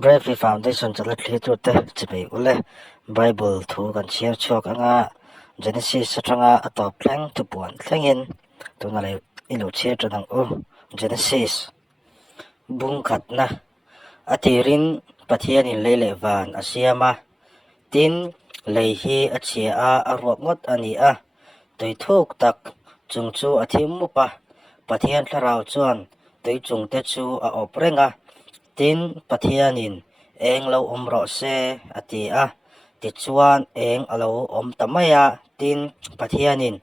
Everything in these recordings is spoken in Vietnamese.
Brevi Foundation chalat li tu te chipe ule Bible thu kan share chok anga Genesis satanga atop thleng tu puan thlengin tuna le ilu share tanang u Genesis bung khat na atirin pathianin leile van asiama tin lei hi achia a arwak ngot ani a tui thuk tak chung chu athim mu pa pathian tharau chuan tui chung te chu a oprenga tin pathianin eng lo ro se ati a ti chuan eng alo tamaya tin pathianin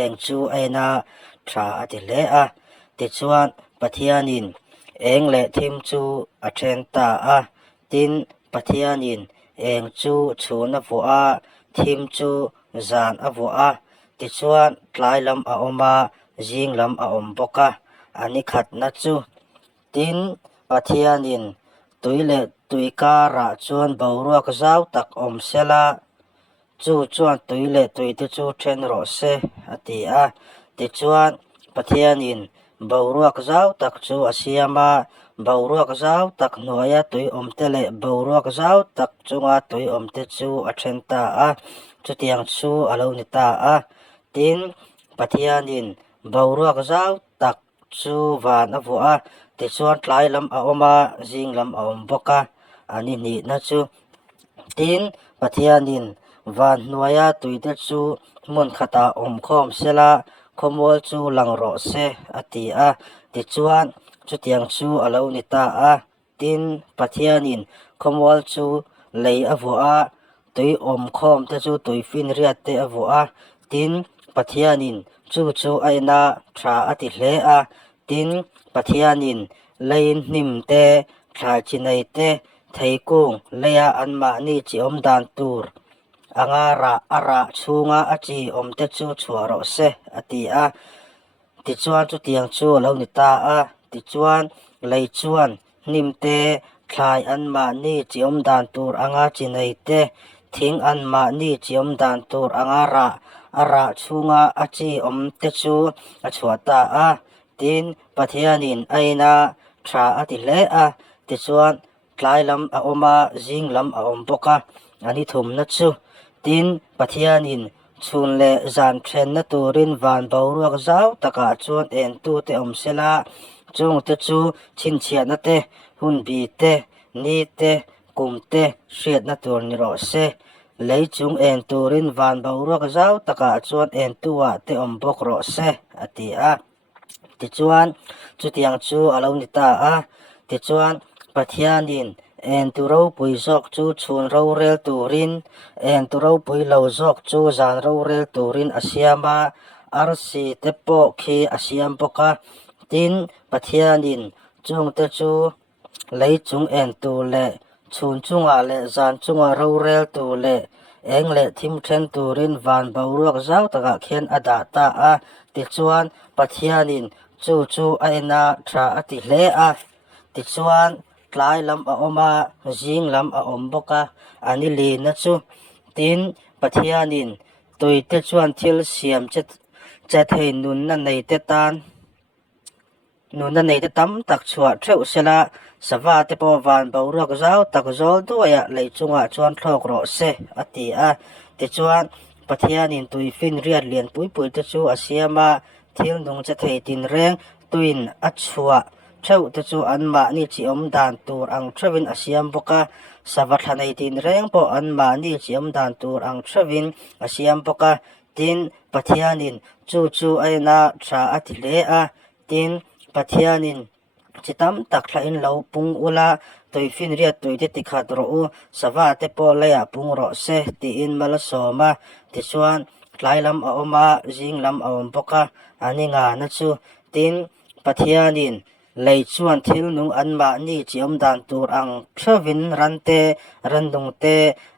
eng chu aina tha ati le a ti chuan pathianin eng le thim chu a then ta a tin pathianin eng chu chhuna vo a thim chu zan a vo a ti chuan tlai lam a oma jing lam a boka ani khat na chu tin pathianin tuile tuika ra chuan boruak zau tak sela chu chuan tuile tuite chu then ro se ati a ti chuan pathianin boruak zau tak chu asiama boruak zau tak hnuaia tui tele boruak zau tak chunga tui te chu a then ta a chutiang chu alo ni ta a tin pathianin boruak zau tak chu van a vo a ti chuan tlai lam a oma jing lam a boka ani ni na chu tin pathianin van hnuaia tuite chu mun khata khom sela khomol chu langro se ati a ti chuan chutiang chu alo ni ta a tin pathianin khomol chu lei a vo a tui khom te chu tui fin riat te a vo a tin pathianin chu aina tha ati hle a tin pathianin lein hnim te thla chinai te theikung leya anma ni chi dan tur angara ara chunga achi te chu chuaro se ati a ti chuan chu tiang chu lo ni ta a ti chuan lei chuan hnim te thlai anma ni chi dan tur anga chinai te thing anma ni chi dan tur angara ara chunga achi te chu a chuata a tin pathianin aina tha ati le a ti chuan tlai lam a oma jing lam a boka ani thum na chu tin pathianin chun le zan then na turin van boruak zau taka chuan en tu te sela chung te chu chin chia na te hun bi te ni te kum te hriat na tur ni ro se lei chung en turin van boruak zau taka chuan en tuwa te bok ro se ati a ti chuan chutiang chu alo ni ta a ti chuan pathianin en tu ro pui zok chu chhun ro rel turin en tu ro pui lo zok chu zan ro rel turin asiama arsi te po khi asiam poka tin pathianin chung te chu lei chung en tu le chhun chunga le zan chunga ro rel tu le eng le thim then turin van boruak zau taka khian ada ta a ti chuan pathianin chu aina tha ati hle a ti chuan tlai lam a oma jing lam a boka ani li na chu tin pathianin tuite chuan thil siam che thei nun na nei te tan nun na nei te tam tak chua theu sela sawa te po van boruak zau tak zol duaya leichunga chuan thlok ro se ati a ti chuan pathianin tui fin riat lian pui te chu asiama thil nung che thei tin reng tuin a chua theu te chu anma ni chi dan tur ang thewin asiam boka savatha nei tin reng po anma ni chi dan tur ang thewin asiam boka tin pathianin chu aina tha ati le a tin pathianin chitam tak thla in lo pung ula tui fin riat tui te tikhat ro u sawa te po leya pung ro se ti in mala soma ti chuan tlai lam a oma jing lam a boka ani nga na chu tin pathianin lei chuan thil nung anma ni chi dan tur ang thawin rante randung te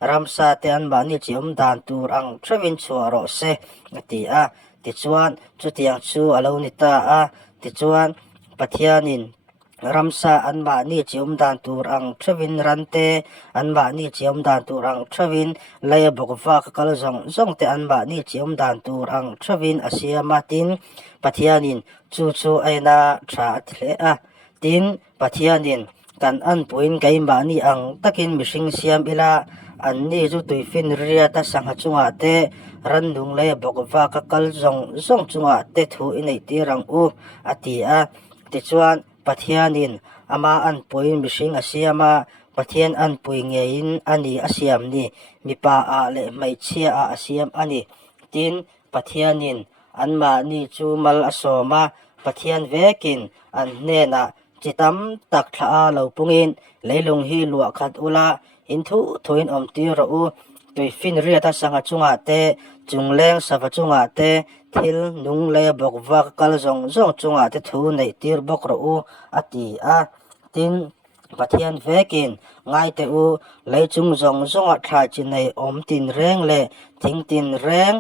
ramsa te anma ni chi dan tur ang thawin chuaro se ati a ti chuan chutiang chu alo ni ta a ti chuan pathianin ramsa anma ni chi dan tur ang thawin rante anma ni chi dan tur ang thawin laya bokwa kal zong te anma ni chi dan tur ang thawin asiama tin pathianin chu aina tha athle a tin pathianin kan an puin keima ni ang takin mihring siam ila an ni chu tuifin ria ta sangha chunga te ran dung le bokwa ka kal zong chunga te thu inei tirang u ati a ti chuan pathianin ama an puin mihring asiama pathian an pui ngein ani asiam ni mipa a le hmeichhia a asiam ani tin pathianin anma ni chu mal asoma pathian vekin an hnena chitam tak thla a lo pungin leilung hi lua khat ula in thu thoin om tira u tuifin ria ta sanga chunga te chungleng sava chunga te thil nung le bokwa kal zong chunga te thu nei tir bok ro u ati a tin pathian vekin ngai te u leichung zong a thla chinei om tin reng le thing tin reng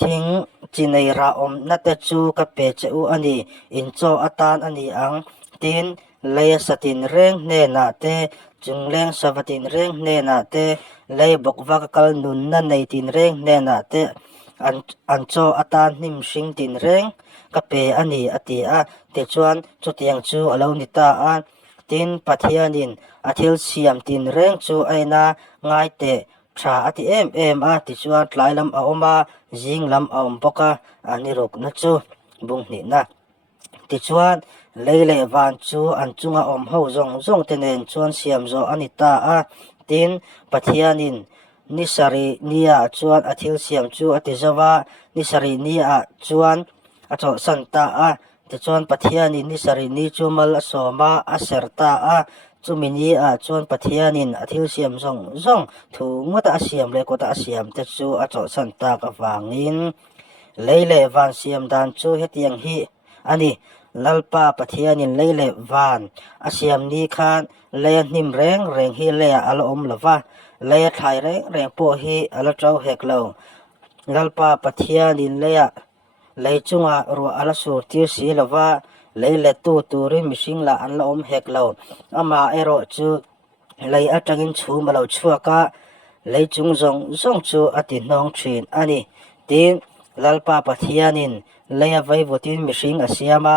thing chinei ra om na te chu ka pe che u ani in cho atan ani ang tin lei satin reng ne na te chungleng savatin reng ne na te lei bokwa kal nun na nei tin reng ne na te an cho atan nim hring tin reng ka pe ani ati a te chuan chu tiang chu alo ni ta a tin pathianin athil siam tin reng chu aina ngai te tha ati em a ti chuan tlai lam a oma jing lam a om boka ani ruk na chu bung ni na ti chuan leile van chu an chunga om ho zong te nen chuan siam zo ani ta a tin pathianin nisari nia chuan athil siam chu ati zawa nisari nia chuan acho santa a ti chuan pathianin nisari ni chu mal asoma aserta a chumini a chuan pathianin athil siam zong thu ngota asiam le kota asiam te chu acho santa ka wangin leile van siam dan chu hetiang hi ani lalpa pathianin leile van asiam ni khan le hnim reng hi le alo om lova le thai reng po hi alo trau hek lo lalpa pathianin le leichunga ro ala sur tir si lova leile tu turin mihring la an la om hek lo ama ero chu lei atangin chu malo chuaka leichung zong chu ati hnong thin ani tin lalpa pathianin leia vaivotin mihring asiama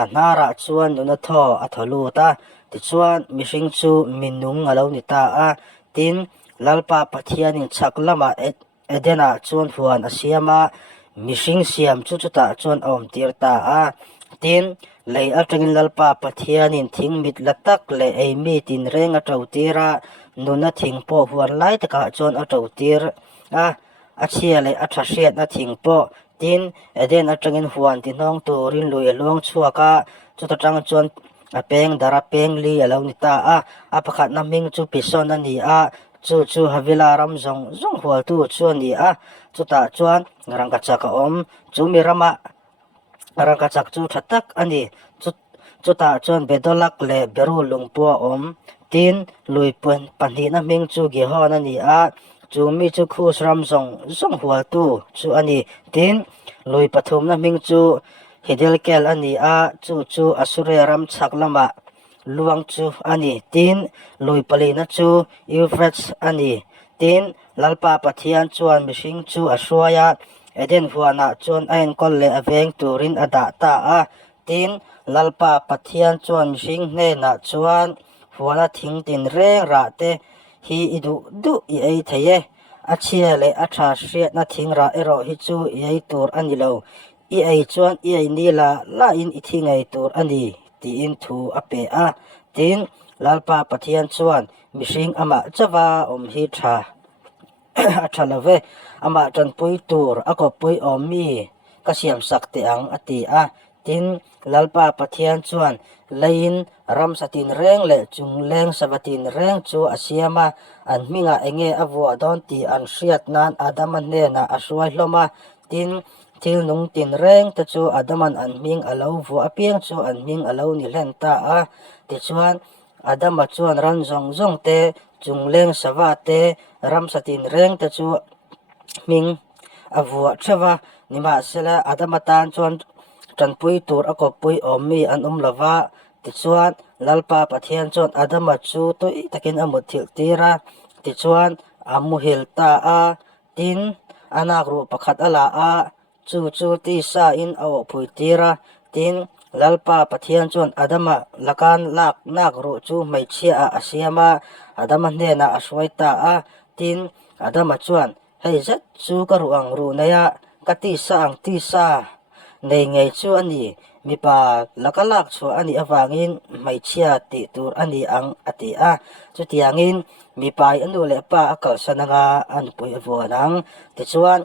anara chuan nuna tho atholu ta ti chuan mihring chu minung alo ni ta a tin lalpa pathianin chaklama edena chuan huan asiama mihring siam chu ta chuan om tir ta a tin lei atangin lalpa pathianin thing mit latak le eimi tin reng a tau tira nuna thing po huan lai taka chuan a tau tir a achia le a thahriat na thing po tin eden atangin huan ti hnong turin lui long chuaka chuta tang chuan a peng dara peng li alo ni ta a pakhat na ming chu pison ani a chu havila ram zong hual tu chu ani a chuta chuan rangka chaka om chu mirama rangka chak chu thatak ani chuta chuan bedolak le beru lungpua om tin lui panhi na ming chu gi hon ani a chu mi chu khus ram zong hual tu chu ani tin lui pathum na ming chu hidel kel ani a chu asure ram chaklama luang chu ani tin lui pali na chu Euphrates ani tin lalpa pathian chuan mihring chu asruaya eden huana chuan ain kol le aveng turin ada ta a tin lalpa pathian chuan mihring hne na chuan huana thing tin reng ra te hi idu i ei thaye achia le atha hriat na thing ra ero hi chu i ei tur ani lo i ei chuan i ei ni la in i thingai tur ani ti in thu ape a tin lalpa pathian chuan mihring ama chawa om hi tha athalave ama tan pui tur ako pui omi ka siam sakte ang ati a tin lalpa pathian chuan lein ram satin reng le chung leng savatin reng chu asiama an minga enge avua don ti an hriat nan adaman ne na asruai hloma tin thil nung tin reng ta chu adaman an ming alo vu apiang chu an ming alo ni len ta a ti chuan adama chuan ran zong te chungleng sawa te ram satin reng te chu ming avua thewa nima sela adama tan chuan tanpui tur akopui omi an lova ti chuan lalpa pathian chuan adama chu to i takin amut thil tira ti chuan amu hil ta a tin anak ru pakhat ala a chu ti sa in aw pui tira tin lalpa pathian chuan adama lakan lak nak ru chu mai chia a asiama adama hne na aswaita a tin adama chuan hei zat chu ka ruang ru naya kati sa ang ti sa nei ngei chu ani mipa lakalak chu ani awangin mai chia ti tur ani ang ati a chu tiangin mipai anu le pa akal sananga an pui awonang ti chuan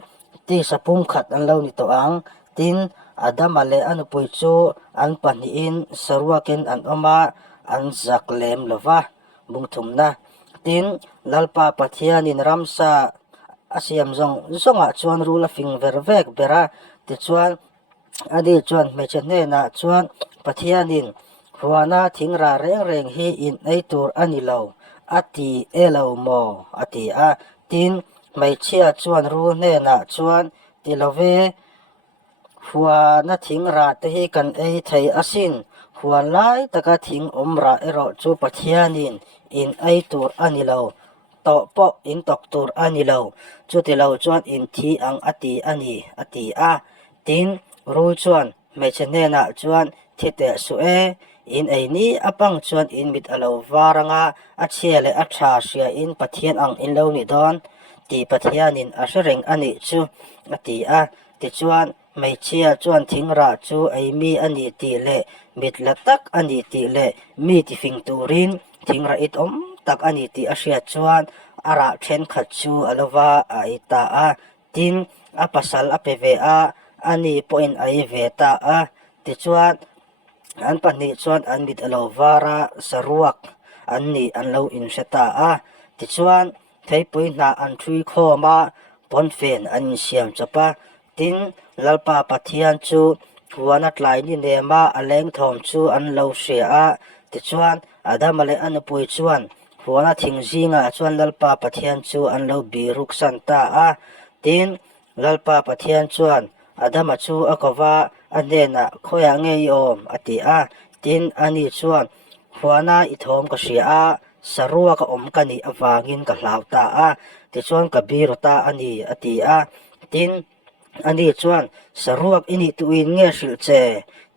ti sapum khat an lo ni to ang tin adama le anu pui chu an pahniin sarwakin an oma an zak lem lova bungthumna tin lalpa pathianin ramsa asiam zong zonga chuan rula fing vervek bera ti chuan adi chuan meche hne na chuan pathianin huana thingra reng reng hi in ei tur ani lo ati elo mo ati a tin mai chia chuan ru hne na chuan ti love huana thingra te hi kan ei thei asin huan lai taka thing omra ero chu pathianin in ei tur ani lo to po in tok tur ani lo chu ti lo chuan in thi ang ati ani ati a tin ru chuan meche hne na chuan thite su e in ei ni apang chuan in mit alo waranga a chele a tha sia in pathian ang in lo ni don ti pathianin a reng ani chu ati a ti chuan mai chia chuan thingra chu ei mi ani ti le mit la tak ani ti le mi ti fing turin thingra it om tak ani ti a hria chuan ara then khat chu alova a ita a tin a pasal a peve a ani point ai ve ta a ti chuan an pahnih chuan an mit alo vara saruak an ni an lo in shata a ti chuan theipui hna an thui khawma ponfen an siam chapa tin lalpa pathian chu huana tlai ni nema aleng thom chu an lo hria a ti chuan adama le an pui chuan huana thingzinga chuan lalpa pathian chu an lo biruk santa a tin lalpa pathian chuan adama chu akova anena khoya ngei om ati a tin ani chuan huana i thom ka hria a sarua ka om kani awangin ka hlauta a ti chuan ka birota ani ati a tin ani chuan saruak ini tuin nge hril che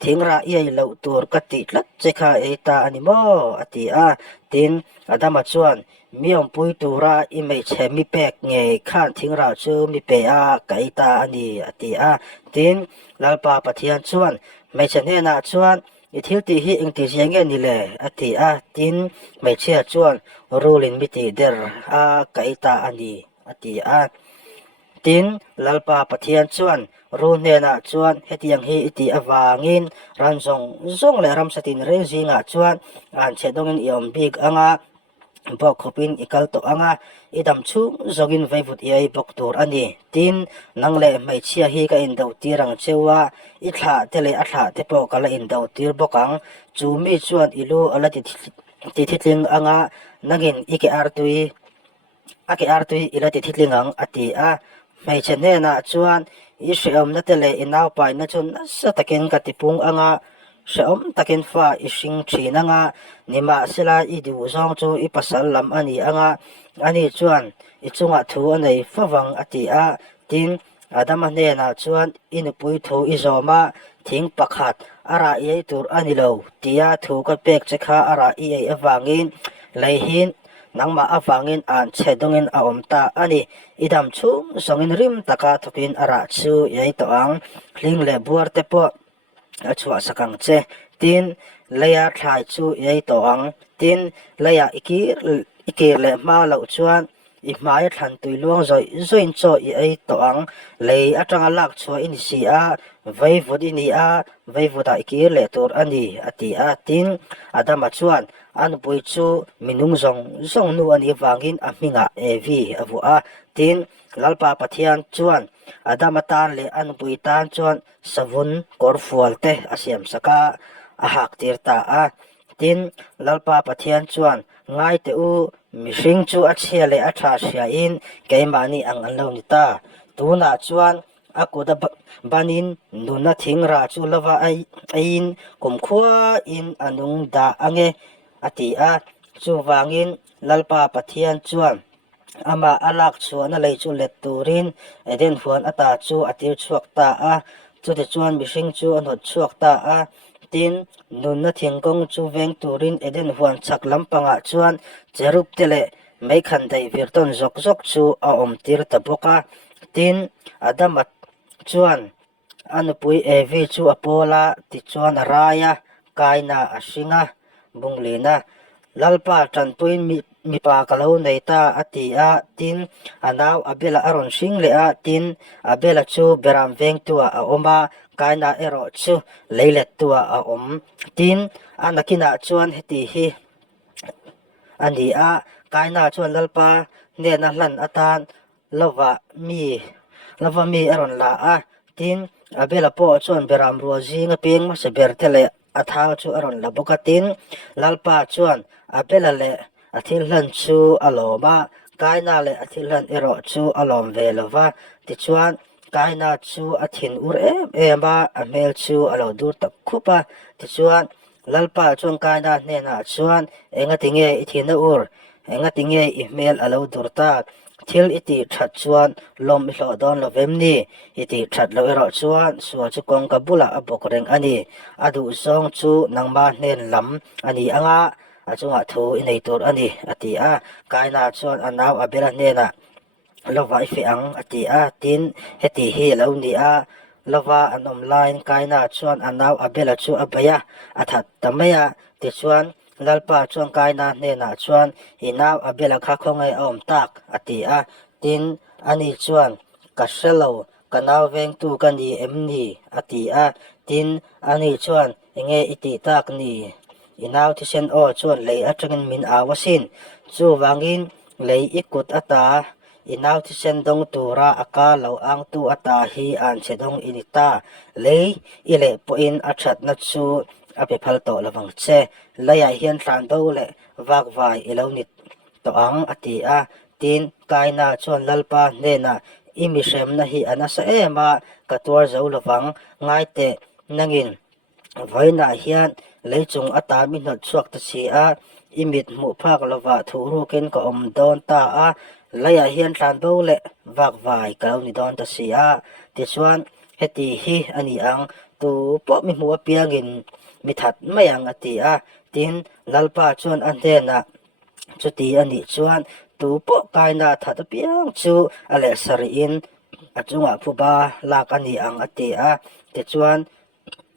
thingra iai lo tur ka ti tlat che kha eta ani mo ati a tin adama chuan miom pui tura i mei che mi pek nge khan thingra chu mi pe a kaita ani ati a tin lalpa pathian chuan mei che hne na chuan i thil ti hi eng ti ziange ni le ati a tin mei che chuan rulin mi ti der a kaita ani ati a tin lalpa pathian chuan ru hne na chuan hetiang hi iti awangin ran zong le ram satin re zinga chuan an chedongin iom big anga bok khopin ikal to anga idam chu zogin veivut iai bok tur ani tin nangle mai chia hi ka in do tirang chewa i thla tele a thla te po kala in do tir bokang chu mi chuan ilu ala ti thitling anga nangin ike artui ila ti thitlingang ati a mai chene na chuan i hriom na tele inaw pai na chun sa takin katipung anga hriom takin fa i hring thin anga nima sila i du zong chu i pasal lam ani anga ani chuan i chunga thu anei fawang ati a tin adama hne na chuan in pui thu i zoma thing pakhat ara i tur ani lo tia thu ka pek chekha ara i awangin leihin nangma awangin an chedongin a omta ani idam chu zongin rim taka thukin ara chu yei to ang hling le buar te po a chua sakang che tin leya thlai chu yei to ang tin leya ikir le ma lo chuan i hmai thlan tui luang zoin cho i ei to ang lei atanga lak chua in si a veivut ini a veivuta ikir le tur ani ati a tin adama chuan an pui chu minung zong nu ani wangin a hminga evi avu a tin lalpa pathian chuan adama tan le an pui tan chuan savun korfual te asiam saka a hak tir ta a tin lalpa pathian chuan ngai te u mihring chu a chhia le a tha hria in keimani ang an lo ni ta tuna chuan akuda banin nuna thingra chu lova ain kumkhua in anung da ange ati a chu wangin lalpa pathian chuan ama alak chuan a lei chu let turin eden huan ata chu atir chuak ta a chu te chuan mihring chu an hot chuak ta a tin nun na thingkong chu veng turin eden huan chak lampanga chuan cherup tele mai khan dei virton zok zok chu a om tir ta boka tin adamat chuan anupui evi chu apola ti chuan raya kaina asinga bunglina lalpa tanpuin mi pa kalau nei ta ati a tin anaw abela aron sing le a tin abela chu beram veng tua a oma kaina ero chu leilet tua a om tin anakina chuan heti hi ani a kaina chuan lalpa ne na hlan atan lova mi aron la a tin abela po chuan beram ruwa zinga ping ma se bertele athau chu aron la boka tin lalpa chuan abela le athil hlan chu aloma kaina le athil hlan ero chu alom ve lova ti chuan kaina chu athin ur ema amel chu alo dur tak khupa ti chuan lalpa chuan kaina hne na chuan enga tinge ithina ur enga tinge email alo dur ta thil iti that chuan lom hlo don lovem ni iti that lo ero chuan suwa chu kong kabula abok reng ani adu zong chu nangma hnen lam ani anga achunga thu inei tur ani ati a kaina chuan anaw abela hnena lova ife ang ati a tin heti hi lo ni a lova an online kaina chuan anaw abela chu abaya athat tamaya ti chuan lalpa chuan kaina hnena chuan inaw abela kha khongai om tak ati a tin ani chuan kaselo kanaw veng tu kani emni ati a tin ani chuan enge iti tak ni inaw ti sen o chuan lei atangin min awasin chu wangin lei ikut ata inaw ti sen dong tura aka lo ang tu ata hi an chedong inita lei ile po in achat na chu ape phal to lawang che laya hian tlan do le wak vai ilo nit to ang ati a tin kaina chuan lalpa hne imi shem na hi anasa ema katwar zo lawang ngai te nangin voina hian leichung ata mi hnat chuak ta chi a imit mu phak lova thuru ken ka om don ta a laya hian tlan do le wak vai kalo ni don ta si a ti chuan heti hi ani ang tu po mi mu apiangin mi that mayang ati a tin lalpa chuan an hena chuti ani chuan tu po kaina that apiang chu ale sari in achunga phuba lak ani ang ati a ti chuan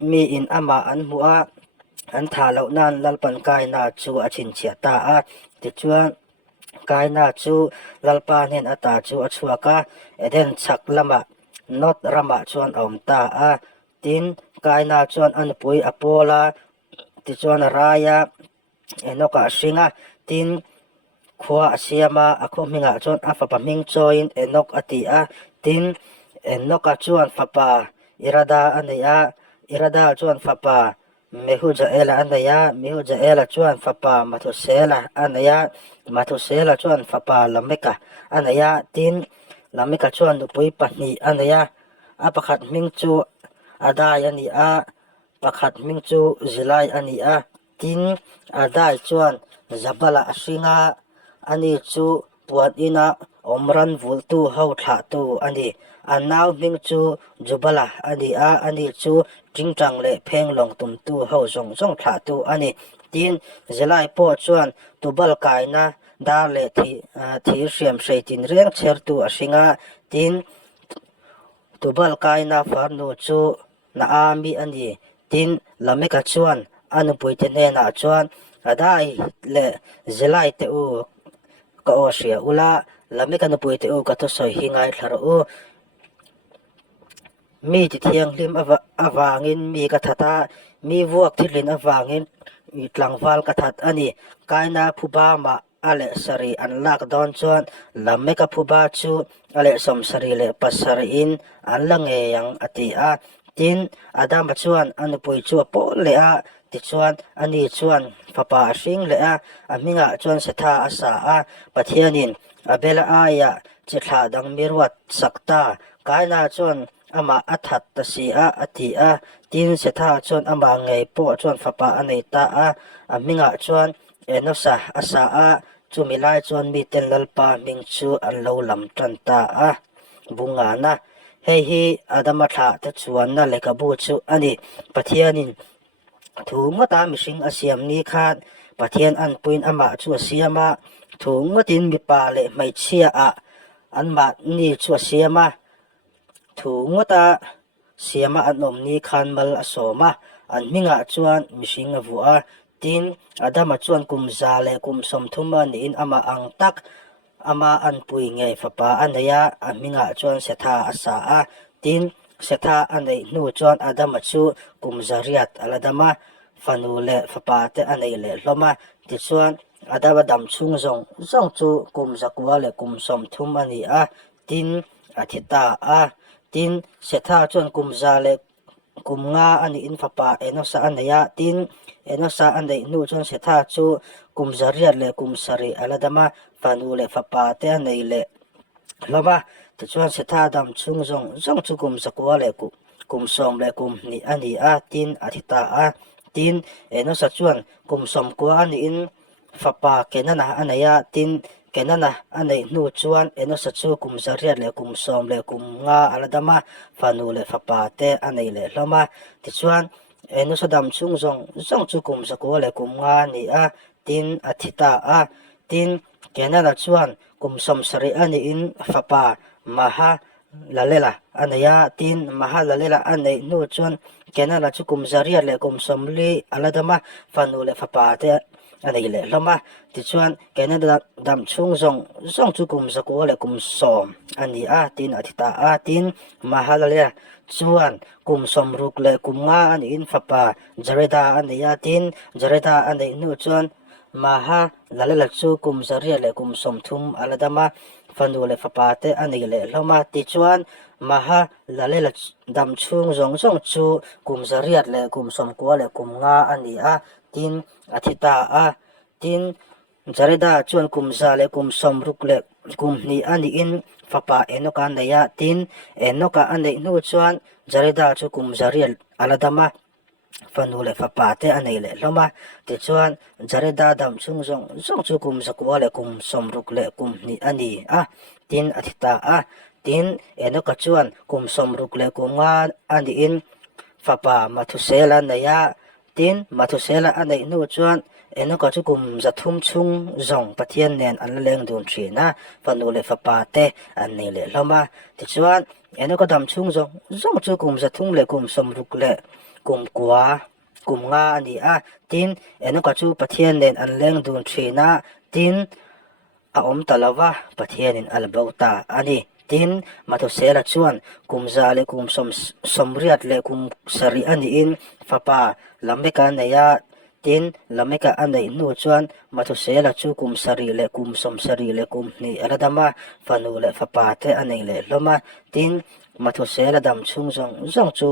mi in ama an hua an thalo nan lalpan kaina chu achin chia ta a ti chuan kaina chu lalpa nen ata chu achuaka eden chak lama not rama chuan om ta a tin kaina chuan an pui apola ti chuan raya enoka singa tin khua asiama akho minga chuan afapa ming choin enok ati a tin enoka chuan fapa irada anaya irada chuan fapa mehuja ela anaya mehuja ela chuan fapa mathusela anaya mathusela chuan fapa lameka anaya tin lameka chuan nupui pahnih anaya apakhat ming chu adai ani a pakhat ming chu zilai ani a tin adai chuan zabala asinga ani chu puan ina omran vultu ho thla tu ani anaw ming chu jubala ani a ani chu tingtang le pheng long tum tu ho zong zong thla tu ani tin zilai po chuan tubal kaina dar le thi hriam hrei tin reng cher tu asinga tin tubal kaina farnu chu na ami ani tin lameka chuan anu puite hna chuan adai le zilai te u ka osia ula lameka nu puite u ka to soi hingai thlar u mi ti thiang hlim awangin mi ka thata mi vuak thilin awangin tlangwal ka that ani kaina phuba ma ale sari an lak don chuan lameka phuba chu ale som sari le pasar in an lange yang ati a tin adama chuan anu pui chu po le a ti chuan ani chuan fapa hring le a aminga chuan setha asa a pathianin abela aya chithla dang mirwat sakta kaina chuan ama athat ta si a ati a tin setha chuan ama ngei po chuan fapa anei ta a aminga chuan enosa asa a chumilai chuan mi ten lalpa ming chu an lo lam tan ta a bunga na hei hi adama tha ta chuan na leka bu chu ani pathianin thu ngota mihring a siam ni khat pathian an puin ama chu siama thu ngotin mi pa le mai chia a an ma ni chu siama thu ngota siama an om ni khan mal asoma an minga chuan mihring a vua tin adama chuan kum za le kum som thuma ni in ama ang tak ama an pui nge fapa anaya aminga chuan setha asa a tin setha anei nu chuan adama chu kum zariat aladama fanu le fapa te anei le hloma ti chuan adaba dam chung zong zong chu kum zakwa le kum som thum ani a tin athita a tin setha chuan kum za le kum nga ani in fapa eno sa anaya tin eno sa anei nu chuan setha chu kum zariat le kum sari aladama fanu le fapa te anei le hloma ti chuan setha dam chung zong zong chu kum zakwa le kum som le kum ni ani a tin athita a tin eno sa chuan kum som kwa ani in fapa kenana anaya tin kenana anei nu chuan eno sa chu kum zariat le kum som le kum nga aladama fanu le fapa te anei le hloma ti chuan eno sa dam chung zong zong chu kum zakwa le kum nga ni a tin athita a tin kenana chuan kum som sari ani in fapa maha lalela anaya tin maha lalela anei nu chuan kenana chu kum zariat le kum som li aladama fanu le fapa te anei le hloma ti chuan kenana dam chung zong zong chu kum zakwa le kum som ani a tin athita a tin maha lalela chuan kum som ruk le kum nga ani in fapa jareda anaya tin jareda anei nu chuan maha lalela chu kum zariat le kum som thum aladama fanu le fapa te anei le hloma ti chuan maha lalela dam chung zong zong chu kum zariat le kum som kwa le kum nga ani a tin athita a tin jareda chuan kum za le kum som ruk le kum ni ani in fapa enoka neya tin enoka anei nu chuan jareda chu kum zariat aladama fanu le fapa te anei le hloma ti chuan jareda dam chung zong zong chu kum zakwa le kum som ruk le kum ni ani a tin athita a tin enoka chuan kum som ruk le kum nga ani in fapa mathusela naya tin mathusela anei nu chuan enoka chu kum zathum chung zong pathian nen an leng dun thina fanu le fapa te anei le hloma ti chuan enoka dam chung zong zong chu kum zathum le kum som ruk le kum kwa kum nga ani a tin enoka chu pathian nen an leng dun thina tin a om talawa pathian in albauta ani tin mathusela chuan kum za le kum somriat le kum sari ani in fapa lameka neya tin lameka anei nu chuan mathusela chu kum sari le kum som sari le kum ni aladama fanu le fapa te anei le hloma tin mathusela dam chung zong zong chu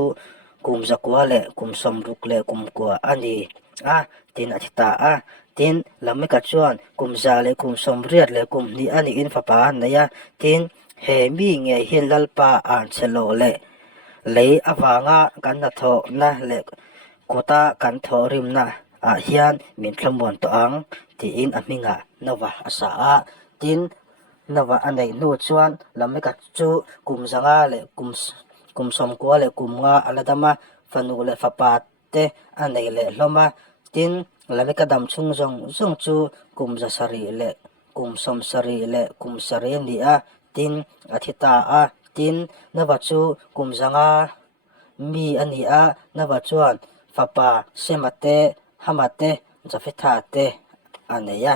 kum zakwa le kum som ruk le kum kwa ani a tin athita a tin lameka chuan kum za le kum som riat le kum ni ani in fapa neya tin he mi nge hin lalpa an chelo le lei awanga kan na tho na le kota kan tho rim na a hian min thlomon to ang ti in aminga nawa asa a tin nawa anei nu chuan lameka chu kum zanga le kum som kwa le kum nga aladama fanu le fapa te anei le hloma tin lameka dam chung zong zong chu kum za sari le kum som sari le kum sari ni a tin athita a tin nawa chu kum zanga mi ani a nawa chuan fapa semate hamate jafetha te aneya